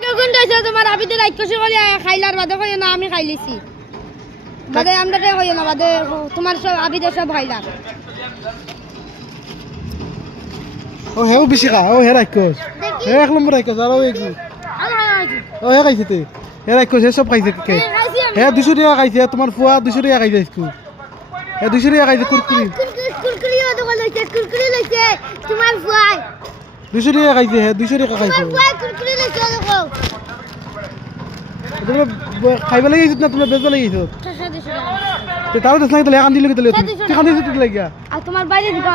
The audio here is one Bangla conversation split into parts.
কখন যাইছো তোমার আবিদের রাক্ষসী করে খাইলার বাদে কইও না আমি খাইলিছি বাদে আমরা কে কইও না বাদে তোমার সব আবিদের সব খাইলার ও হেও বেশি খা ও হে রাক্ষস হে এক নম্বর রাক্ষস আর ওই কি ও হে খাইছে তে হে রাক্ষস হে সব খাইছে কে হে 200 টাকা খাইছে তোমার ফুয়া 200 টাকা খাইছে স্কুল হে 200 টাকা খাইছে কুরকুরি কুরকুরি ওটা লইছে কুরকুরি লইছে তোমার ফুয়াই 200 টাকা খাইছে হে 200 টাকা খাইছে তোমার ফুয়াই কুরকুরি লইছে দেখো তোমরা খাইবা লাগি না তোমরা বেজবা লাগি তে তাও দছ লাগে তাহলে কান দিলে তাহলে তুই কান দিছিস তুই লাগিয়া আর তোমার বাইরে দিবা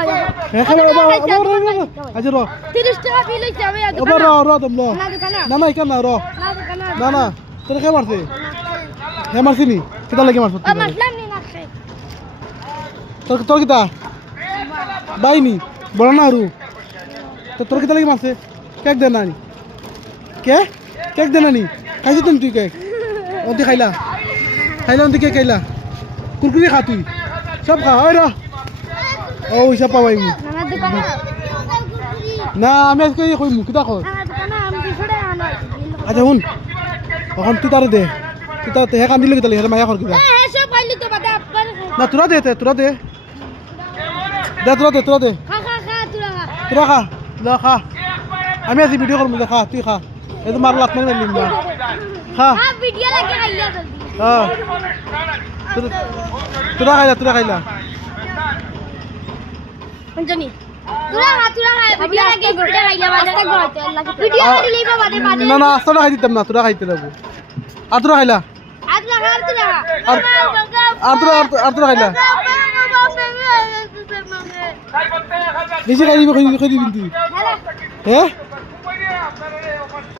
হে খালা আচ্ছা র 30 টাকা বিল হইছে আমি আবার র তোমরা না দোকানা না না কেন র না দোকানা না না তোর কে মারছে হে মারছিনি কেটা লাগি মারছ মারলাম নি না খাই তোর কিতা বাইনি বড় না আরু তো তোর কিতা লাগি মারছে কেক দে নানি কেক দে নানি খাইছিস তুমি তুই কেক ওদি খাইলা ওদি কেক খাইলা কুরকুরি খা তুই সব খা ওই র ও হিসাব পাবাই না দোকানা না আমি আজকে কই মুখ কিতা কর না দোকানা আমি 200 টাকা আনা আচ্ছা শুন এখন তুই তারে দে তুই তার হে কান্দিলে কিতা হে মায়া কর কিতা হ্যাঁ সব খাইলি তো বাদে আপনার না তোরা দে তোরা দে খা তুরা খা তোরা খা না খা আমি আছি ভিডিও করবো খা তুই খা এই তো মার লাত মারি মারলিম না খা হ্যাঁ ভিডিও লাগে খাইলা জলদি হ্যাঁ তোরা খাইলা পঞ্চনি তুরা খা ভিডিও লাগে ভিডিও খাইলা বাদে ভিডিও করে লইবা বাদে না না আস্তা খাই দিতাম না তোরা খাইতে লাগবো আর তোরা খাইলা আর তোরা খাইলা বেশি খাই দিবি তুই হ্যাঁ